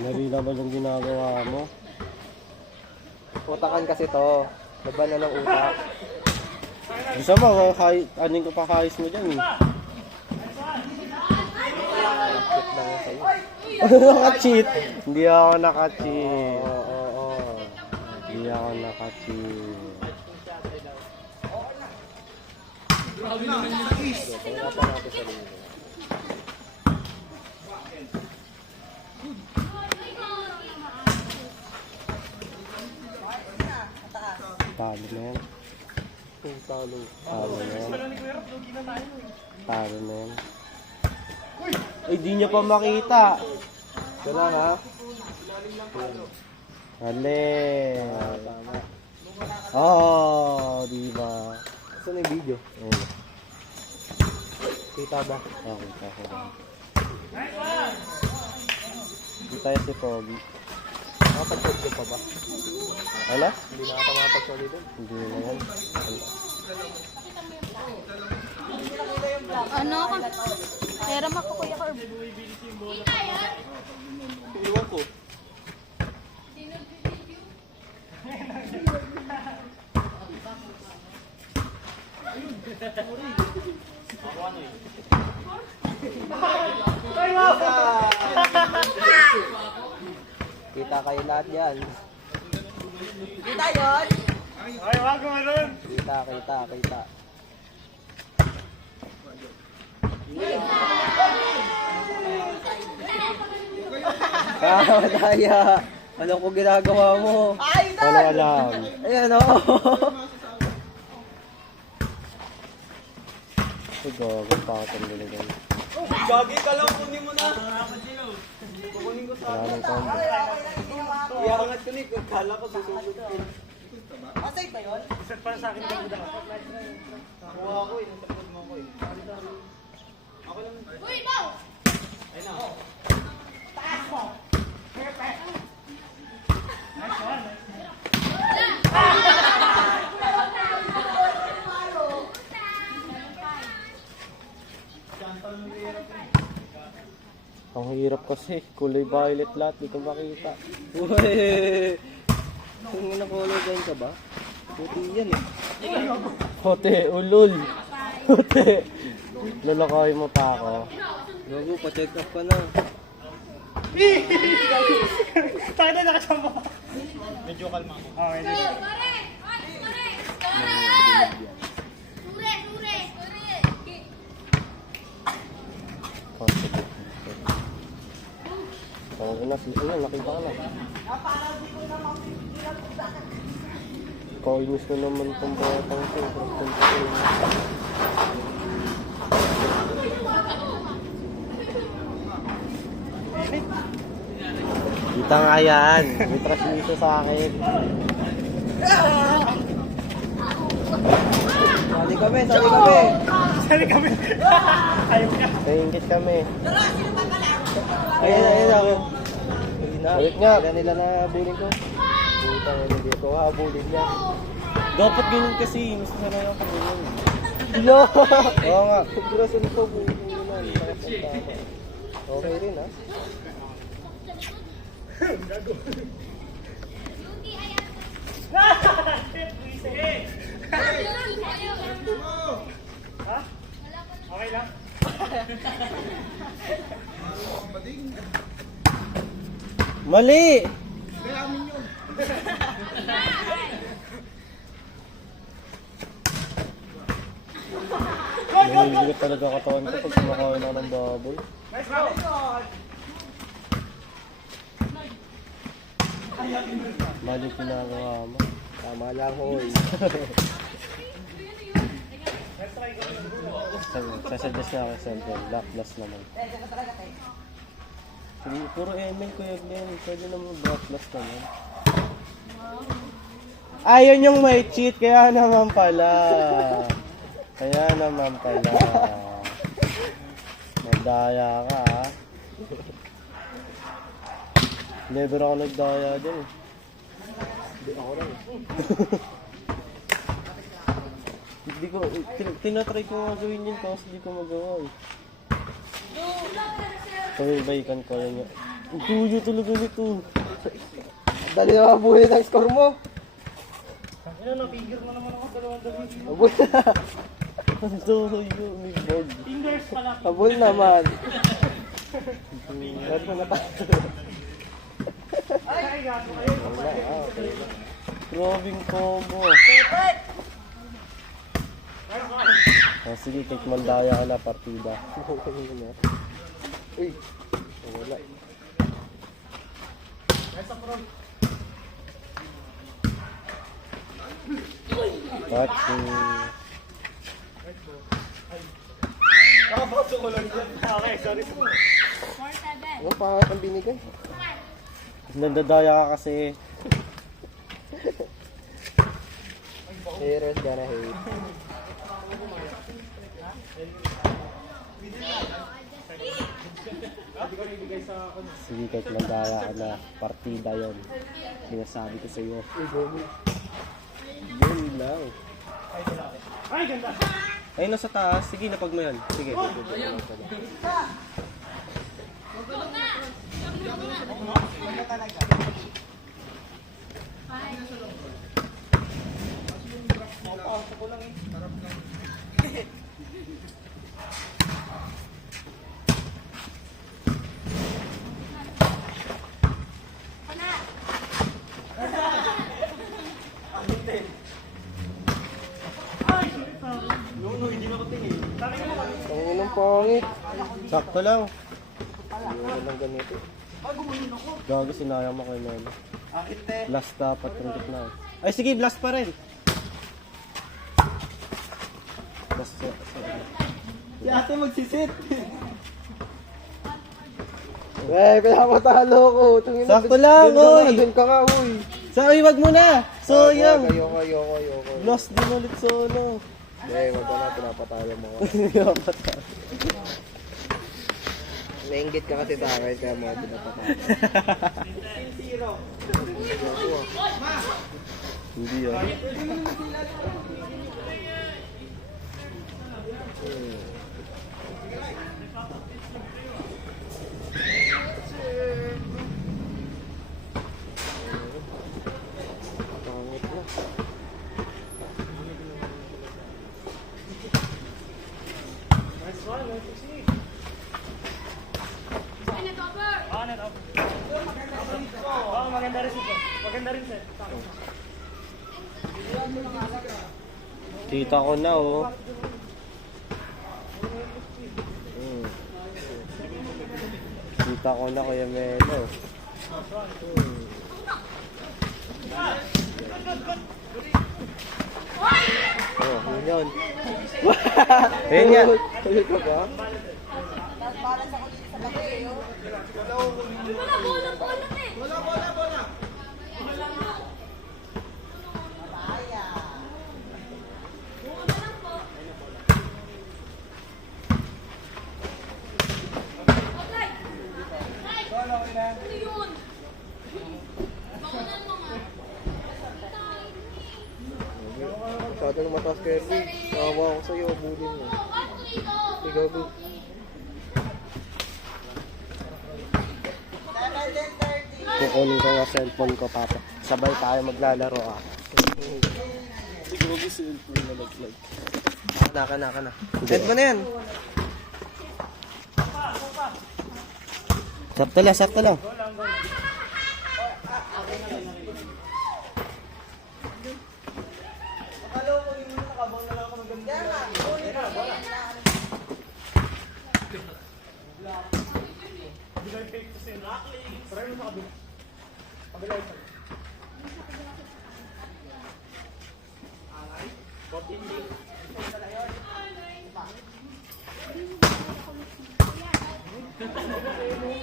Mali naman yung ginagawa mo. Utakan kasi to. Laban na ng utak. Gusto mo, aning ko pakayos mo dyan. Check lang yan sa'yo. Naka-cheat. Hindi ako naka-cheat. Oo. Hindi ako naka-cheat. Pangalapan natin sa linya. Talo na yan. Talo. Talo na yan. Talo na yan. Ay, di niya pa makita. Ito lang ha. Ale. Tama. Oh, di ba? Saan yung video? Ayun. Kita ba? Okay, kasi lang. Hindi tayo si Pogi. Nakapag-solid pa ba? Ano? Hindi nakapag-solid doon. Hindi na yan. Ano ako? Pera ako Kuya Corb. Iwan ko. Kita kayo lahat yan. Kita yun? Kita. Madaya. Ano ko ginagawa mo? Ay, Wala alam. Ayan o. Ay, gago. Pakatan nila gan. Gagi ka lang, kunin mo na. Wala nang combo. Iangat ko ni. Kala ko susunod ko. Masay ba yun? Nakuha ko eh. Natapos mo ko eh. Uy, Bao! Taas mo. Perfect. Ang hirap kasi. Kulay violet lahat. Di ko makita. Uy! Kung nakulog yan ka ba? Puti yan eh. Hote, ulul. Hote. Lulokay mo pa ako. Gago, pa-check up ka na. Tayo na nakasama. Medyo kalma ako. Okay, Pare! Pare! Sure! Possible. Ayun na, nakita ka na. Kainis ko naman itong batang ito. Kita nga yan. May trasmiso sa akin. Sali kami. Sali kami. Ayaw niya. Kaingit kami. Ayun. Balik nga. Kailan nila na bulin ko? Puta na hindi ko habulin niya. Dapat ganun kasi. Mas sanay ako ganun. No! Oo nga. Sigurasun ko bulin na. Okay rin ha? Okay lang. Mali! Naliligot talaga katawan ko pag kumakain ako ng baboy. Nice bro. Mali ginagawa mo. Tama lang hoy. Sasuggest na ako sa black plus naman. Sige, puro ML Kuya Glenn. Pwede naman black plus naman. Ayun yung may cheat. Kaya naman pala. Nagdaya ka ha. Never ako nagdaya din eh. Hindi ako lang. Hindi ko, tinatry ko nga gawin yun kasi hindi ko magawa eh. Pabibaikan ko yun. Ang tuyo talaga nito. Dali na mabuhin ang score mo. Ano, na-figure mo naman ako, dalawang dami. Abol na. Ang tuyo, may board. Fingers pala. Abol naman. Lahat mo na tayo. Ay, gato kayo. Grabing combo. Sige, tikman daya ka na partida. Uy, wala. Watching. Nakaboto ko lang dyan. Okay, sorry. 4-7. Ano pangit ang binigay? Nandadaya ka kasi. Haters gonna hate. Sige, kahit mandaya ka na. Partida yon. Sinasabi ko sa iyo. Yun lang. Ay, ganda. Ay, nasa taas. Sige, napag mo yan. Sige. Ang inang pangit. Sakto lang. Ayun lang ganito. Gago, sinayang mo kayo na. Blast dapat yung gitna. Ay, sige, blast pa rin. Blast. Si ate magsisit. Eh, pinapatalo ko. Sakto lang, oy. Doon ka nga, uy. Sabi, wag mo na. Sayang. Ayoko. Blast din ulit solo. Eh, wag ka na, pinapatalo mo. Nainggit ka kasi sa akin, kaya mo pinapatalo. Hindi ah. Pangit na. Nice one, nice to see. Ay, nag-over. Ah, net up. Oh, maganda rin ito. Maganda rin set. Kita ko na oh. Kita ko na Kuya Melo. Oh, yun yun. Ayun yan. Tuloy ka ba? Wala, bola eh. Ano yun? Baunan mo nga. Masyado na mataas ka, Erwin. Nawawa ako sa'yo, bulin mo. Ikaw, bu. Kukunin ko nga cellphone ko, Papa. Sabay tayo maglalaro ah. Siguro cellphone na nag-like. Kana na. Send mo na yan. Sakto lang.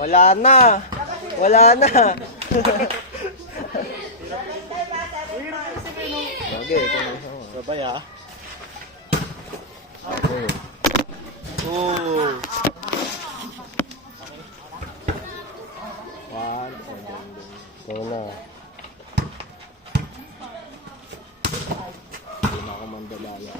Wala na. Okay, ito na isa mo. Sabay ah. Okay. Oh. One, Ito na. hindi na ako mandalaya.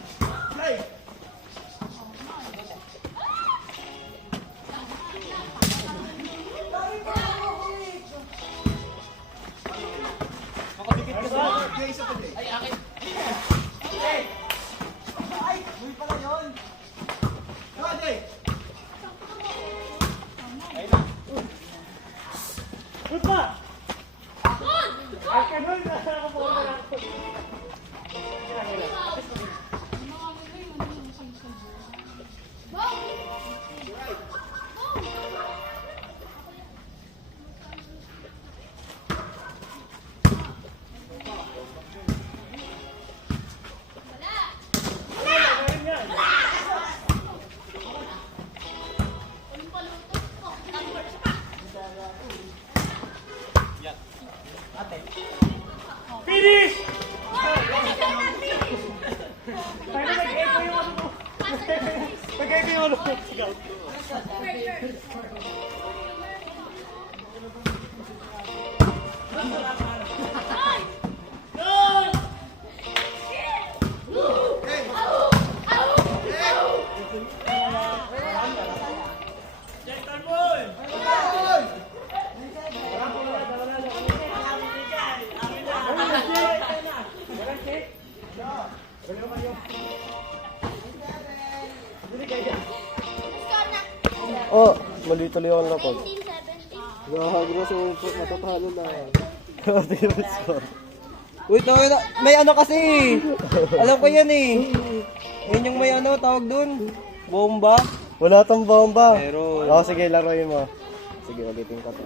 Oh, mali tuloy ako lapag. 17. Gahagi na sa upot, matatalo na. Wait, na, may ano kasi. Alam ko yan eh. Yun yung may ano, tawag dun. Bomba. Wala tong bomba. Meron. Oo, sige, laruin mo. Sige, ulitin ko to.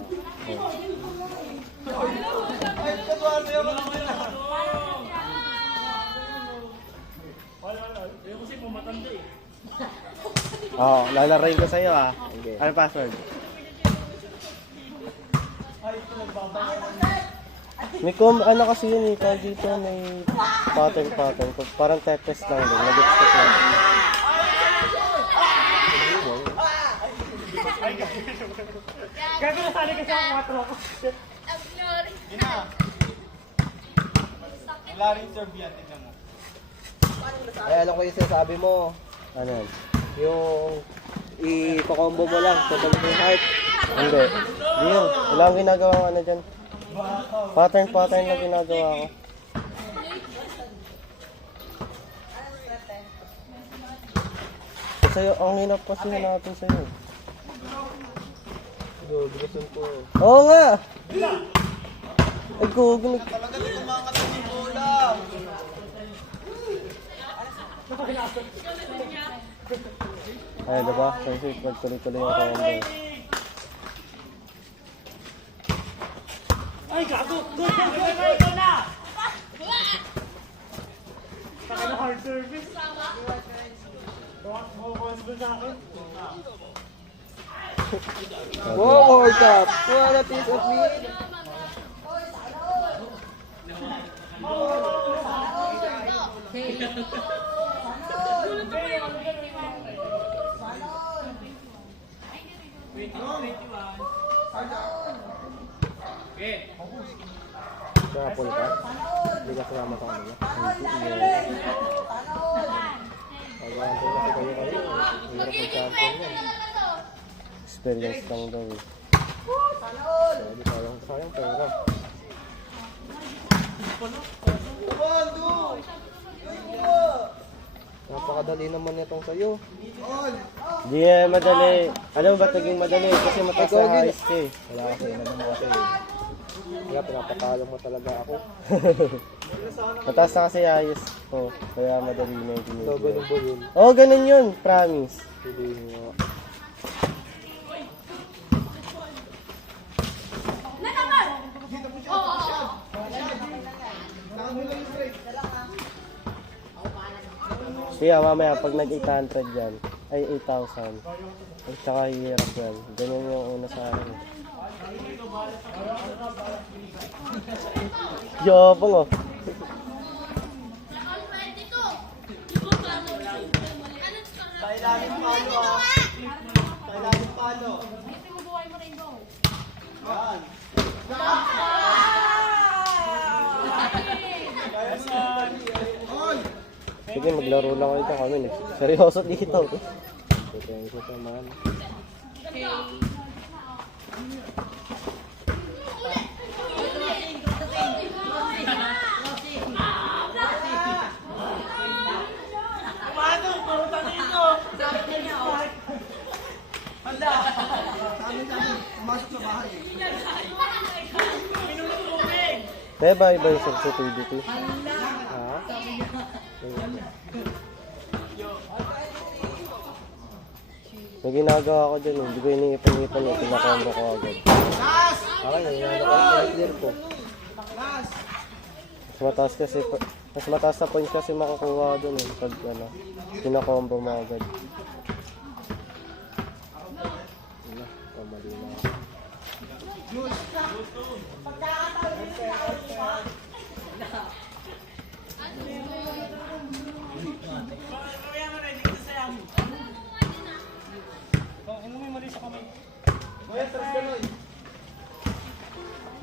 Oo, lalaroin ko sa'yo ah. Okay. Ano password? May ano kasi yun eh, tawag dito may pattern. Parang test lang din, nag-expect lang. Gago na sali ka sa 4 ako. Ay, alam ko yung sinasabi mo. Ano yan? Yung i-combo mo lang. Sabalik mo yung heart. Hindi. Hindi yun. Wala akong ginagawa ano dyan. Pattern lang ginagawa ko. Sa'yo, ang hinap kasi hanapin sa'yo. Gugustuhin ko. Oo nga! Ay, gugulig. Ay, diba? Kasi tuloy-tuloy yung combo. Ay, gago! Go na! Saka na hard service. Bukas ba sa akin? Wow, World Cup! What a piece of meat! Kapol ka? Hindi ka sumama sa kanila? Pag-aantay kasi kayo. Hirap mag-sample yan. Experience lang daw eh. Sayang pera. Napakadali naman itong sa'yo. Hindi madali. Alam mo ba't naging madali? Kasi mataas Ikaw na din. highest eh. Wala kasi, naman mo kasi. Kaya pinapatalo mo talaga ako. Mataas na kasi highest ko. Kaya madali na yung So, ginagawa. ganun ba yun? Oo, ganun yun. Promise. Hindi mo. Kaya mamaya pag nag-800 yan, ay 8,000. Ay tsaka hirap yan. Ganyan yung una sa akin. Yabang oh. Sige, maglaro lang kayo dyan kami. Seryoso dito. Thank you naman. Kaya ba iba yung sensitivity? Ha? May ginagawa ko dyan, hindi ko iniipon-ipon yung pinakombo ko agad. Okay, nangyayari ko ang clear ko. Mas mataas na points kasi makukuha dun eh, pag ano, pinakombo mo agad. Wala, kamali na ako.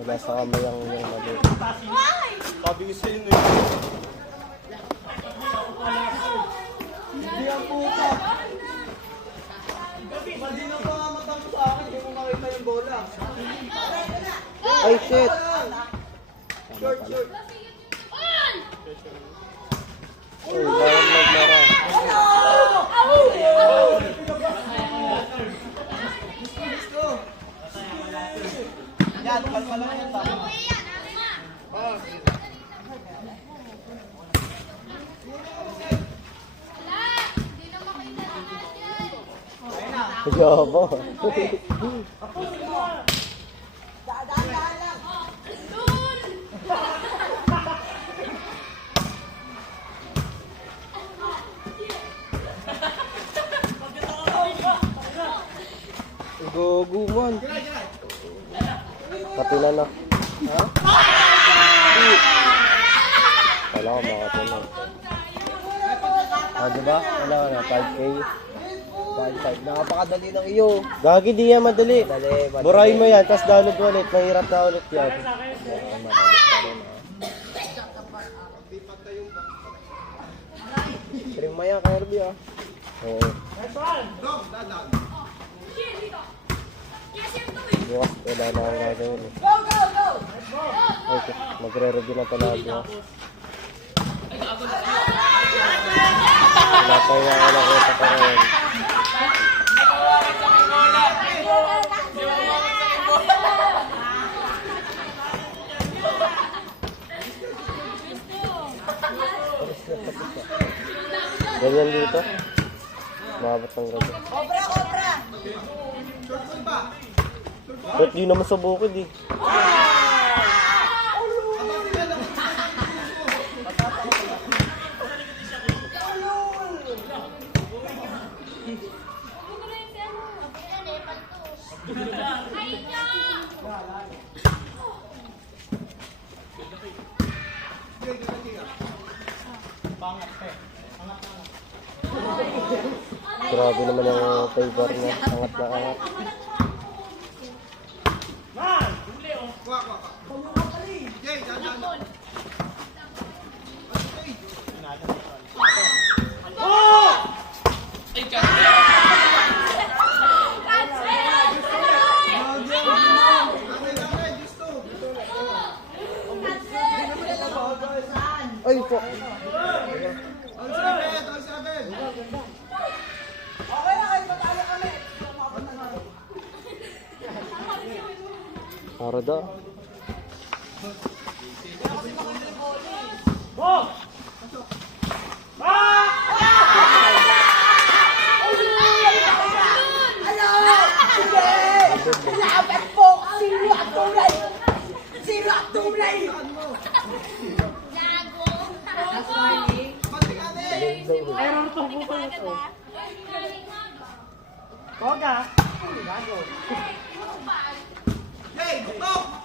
Wala sa kamay ang yung mali. Sabi ko sa'yo na Hindi ang puta. Mali na pa matang sa akin. Hindi mo makita yung bola. Ay, shit! Short. Uy, bawal magmara. Yan, kalma lang yan. Yabo. Gogo man. Pati na na. Ha? Wala ko makatunan. Ah, diba? Wala na, 5K. 5-5. Napakadali ng iyo. Gagi, di yan madali. Madali. Buray mo yan, tapos download ulit. Mahirap na ulit yan. Trim mo yan, Kirby ah. Oo. Bukas, wala na akong gagawin eh. Okay, magre-review na pala ako. Wala pa yung nakakita pa rin. Ganyan dito. Maabot ng gabi. Ba't di naman sa bukid eh? Grabe naman yung favor niya. Angat na angat. Ay po. Arada. Laban po! Sino ang tunay? Sino ang tunay? Meron itong buko nito. Koga. Gago. Hey, stop!